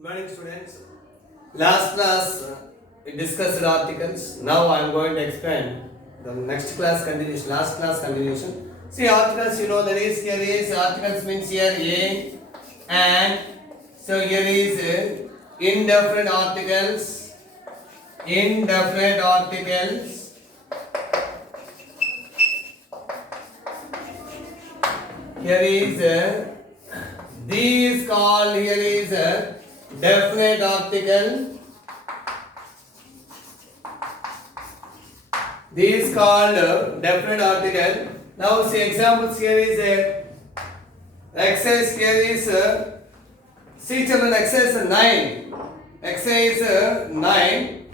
Good morning, students. Last class we discussed articles. Now I am going to explain the next class continuation. Last class continuation. See articles. You know there is here is articles means here a and so here is indefinite articles. Indefinite articles. Here is these called here is a definite article. These called definite article. Now see examples here is a exercise here is see children exercise 9. Exercise 9.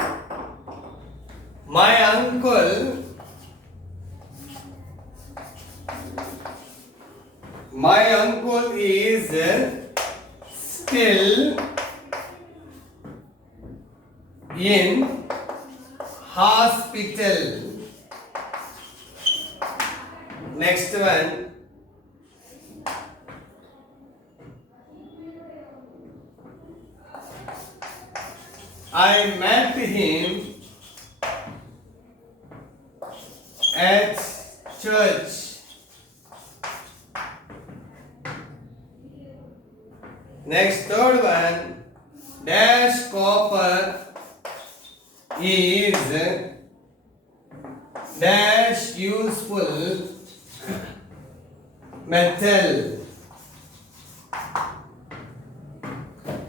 My uncle is still in hospital. Next one. I met him at church. Next third one, dash copper is dash useful metal.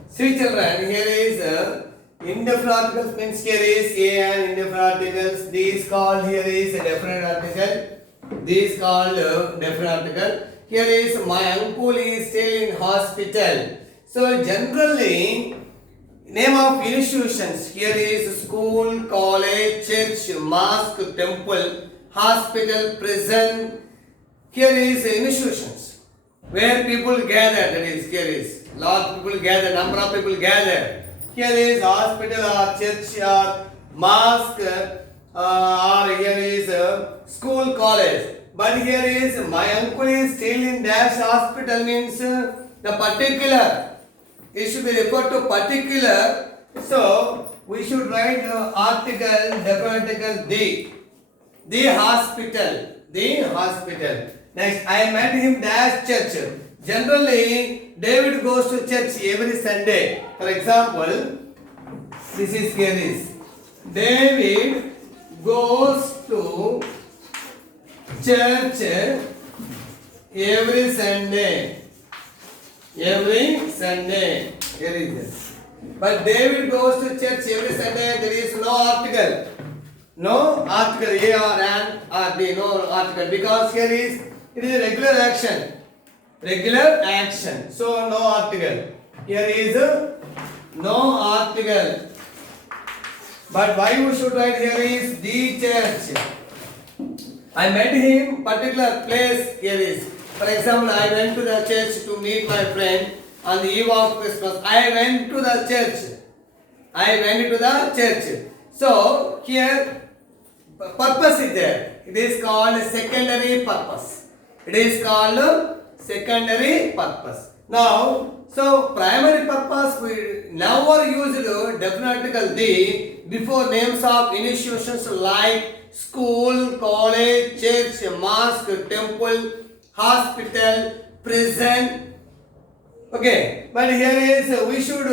See children, here is indefinite articles means here is a and indefinite articles. These called here is a definite article. These called definite article. Here is my uncle is still in hospital. So generally, name of institutions here is school, college, church, mosque, temple, hospital, prison. Here is institutions where people gather. That is here is lot of people gather. Number of people gather. Here is hospital or church or mosque or here is school, college. But here is my uncle is still in dash hospital means the particular. It should be referred to particular. So we should write article, definite article the hospital. The hospital. Next, I met him dash church. Generally, David goes to church every Sunday. For example, this is here is David goes to church every Sunday. Every Sunday. Here is this. But David goes to church every Sunday. There is no article. No article A or an or B. No article. Because here is it is a regular action. Regular action. So no article. Here is no article. But why you should write here is the church. I met him particular place. Here is. For example, I went to the church to meet my friend on the eve of Christmas. I went to the church. I went to the church. So here purpose is there. It is called secondary purpose. It is called secondary purpose. Now, so primary purpose we never used definite article the before names of institutions like school, college, church, mosque, temple, hospital, prison. Okay, but here is we should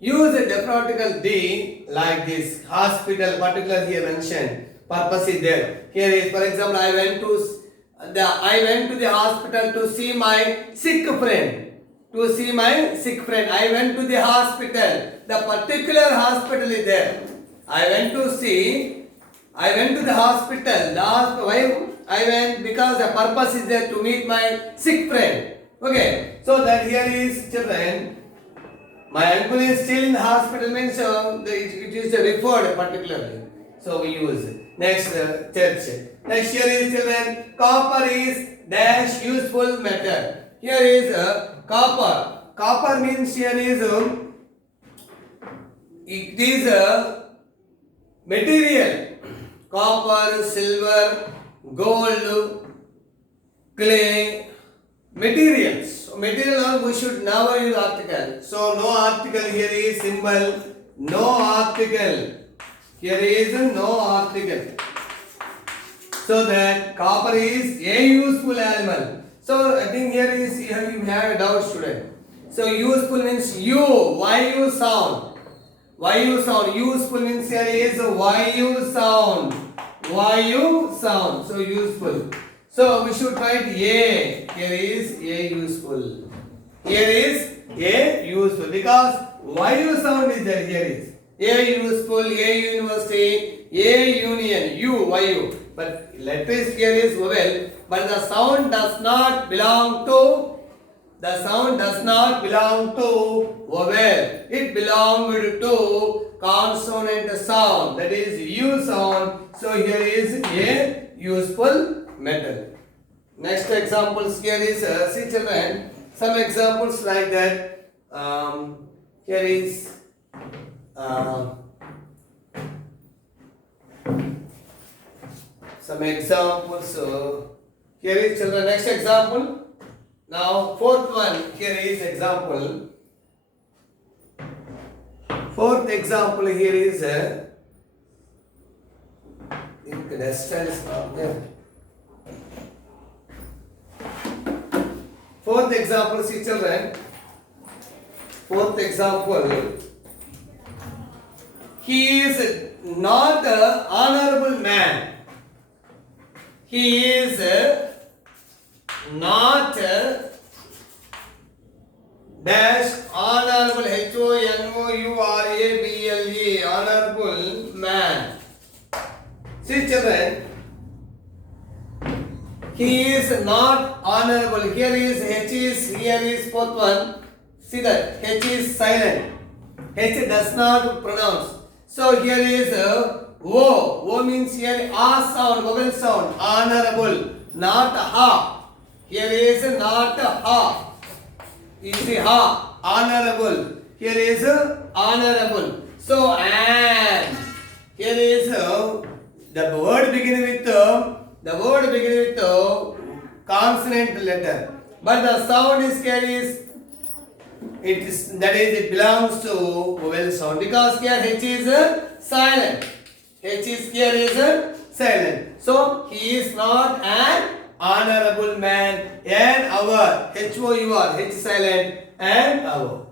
use a definite article the like this hospital particular here mentioned. Purpose is there. Here is for example I went to the hospital to see my sick friend. To see my sick friend. I went to the hospital. The particular hospital is there. I went to the hospital. Why I went? Because the purpose is there to meet my sick friend. Okay. So that here is children. My uncle is still in the hospital means it is referred particularly. So we use next church. Next here is children. Copper is dash useful metal. Here is copper. Copper means here is it is a material. Copper, silver, gold, clay, materials. material noun, we should never use article. So no article here is symbol. No article. Here is no article. So that copper is a useful animal. So I think here is you have a doubt, student. So useful means you. Why you sound? Why you sound? Useful means here is why you sound. Why you sound? So useful. So we should write a. Here is a useful. Here is a useful because why you sound is there. Here is a useful, a university, a union, you, why you. But letter here is vowel, but the sound does not belong to. The sound does not belong to vowel. It belonged to consonant sound. That is U sound. So here is a useful metal. Next examples here is see children. Some examples like that. Here is some examples. Here is children. Next example. Now fourth one. Here is example. Fourth example here is Fourth example, see children. Fourth example. He is not an honorable man. He is not dash honorable Honourable honorable man. See children. He is not honorable. Here is fourth one. See that H is silent. H does not pronounce. So here is O. O means here A sound, vowel sound. Honorable, not ha. Here is not ha. You see ha. Honorable. Here is honorable. So and here is the word begin with consonant letter, but the sound is it belongs to vowel sound because here H is silent. H is here is silent. So he is not an honorable man. And our HOUR, H silent and our.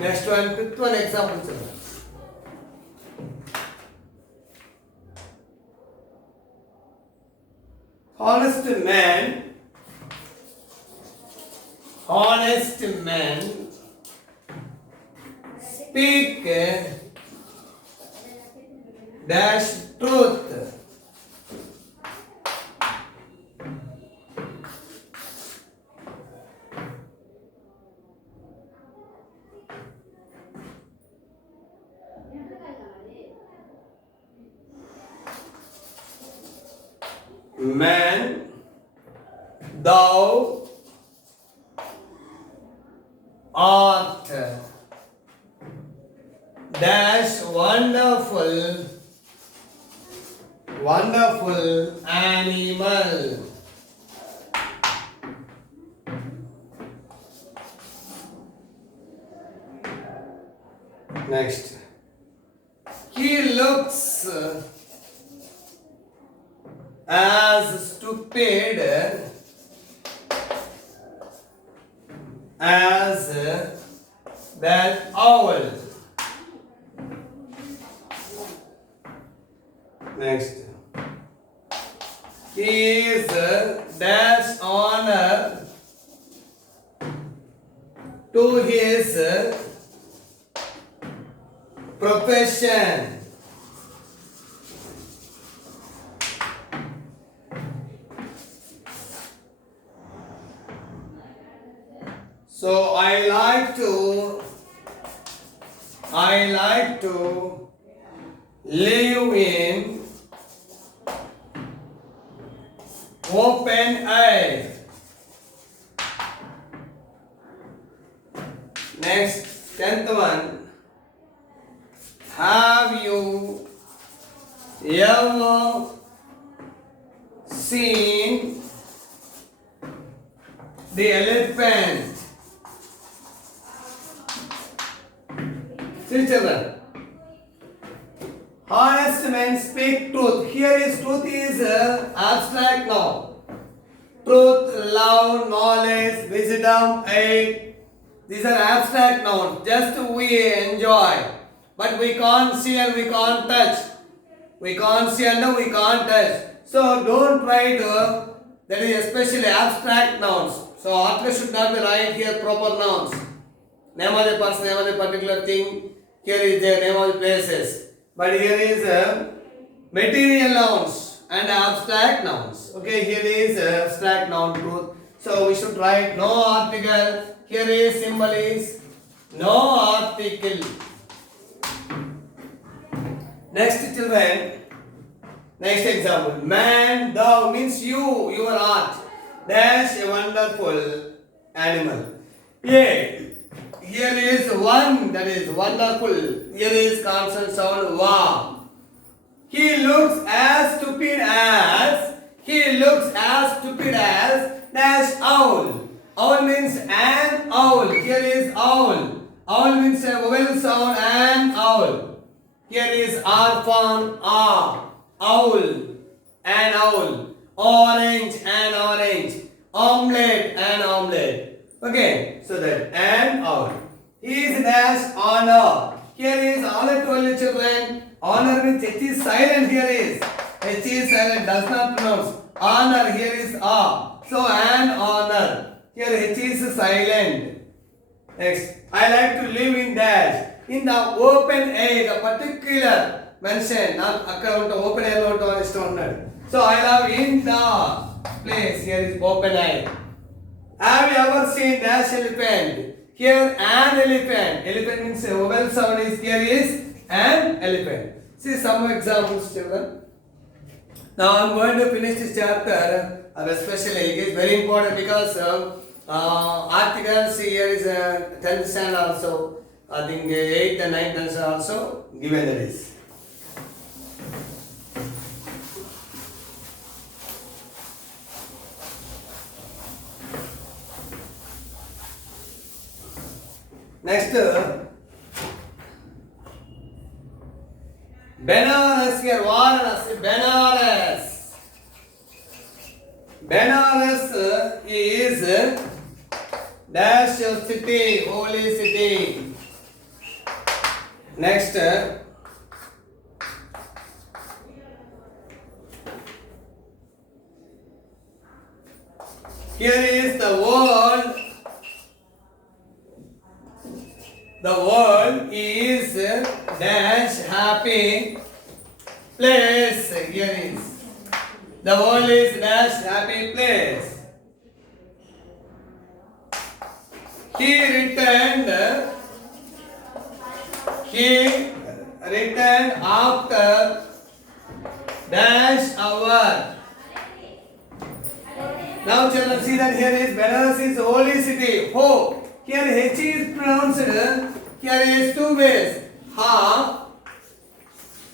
Next one, fifth one example. Honest man speak dash truth. Man, thou art dash wonderful animal. Next, he looks as stupid as that owl. Next, he is dash honor to his profession. So I like like to live in open air. Next, 10th one. Have you ever seen the elephant? See children. Honest men speak truth. Here is truth is abstract now. Truth, love, knowledge, wisdom, aid. These are abstract nouns. Just we enjoy. But we can't see and we can't touch. We can't see and we can't touch. So don't try to, that is especially abstract nouns. So author should not be write here proper nouns. Name of the person, name of the particular thing. Here is the name of the places. But here is material nouns and abstract nouns. Okay, here is abstract noun truth. So we should write no article. Here is symbol is no article. Next children. Next example. Man, thou means you, your art. Dash a wonderful animal. Yeah. Here is one, that is wonderful. Here is consonant sound wow. He looks as stupid as dash owl. Owl means an owl. Here is owl. Owl means a vowel sound and owl. Here is orphan owl, an owl. Orange, an orange. Omelette, an omelette. Okay, so that an owl. He is dash honor. Here is honor to all you children. Honor means H is silent here is. H is silent, does not pronounce. Honor here is a. So an honor. Here H is silent. Next, I like to live in dash. In the open air, the particular mention. Not account open air lo untam istamaadu. So I love in the place. Here is open air. Have you ever seen dash elephant? Here an elephant. Elephant means a vowel sound is here is an elephant. See some examples children. Now I am going to finish this chapter especially. It is very important because articles here is 10th standard also. I think 8th and 9th standard also given that is. Next, Benares here, Varanasi, Benares. Benares is dash city, holy city. Next, here is the world. The world is dash happy place. Here is. The world is dash happy place. He returned after dash hour. Now children see that here is Benares is holy city. Ho. Here H is pronounced, here is two ways, ha,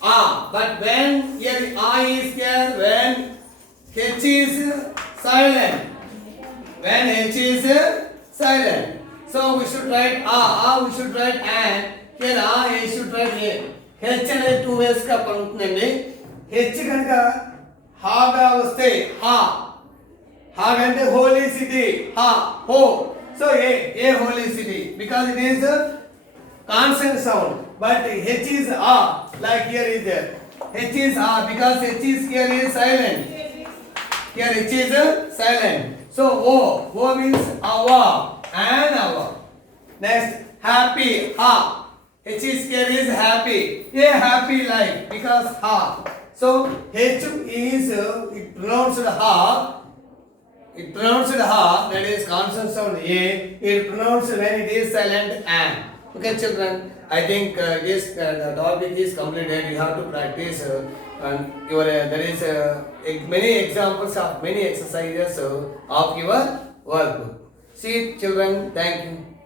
a. But when here I is here, when H is silent, when H is silent. So we should write a, we should write an, here a, I should write a. H అనేది two ways గా పలుకుతుందండి. H కనుక హాగా వస్తే హా, హాగంటే holy city, ha, ho. So a holy city because it is a consonant sound, but H is a, like here is there. H is a because H is here is silent. Here H is silent. So o means awa and awa. Next, happy ha. H is here is happy. A happy life because ha. So H is pronounced ha. It pronounced ha, that is consonant sound a. It pronounced when it is silent an. Okay, children. I think the topic is completed. You have to practice and your there is many examples of many exercises of your workbook. See, children. Thank you.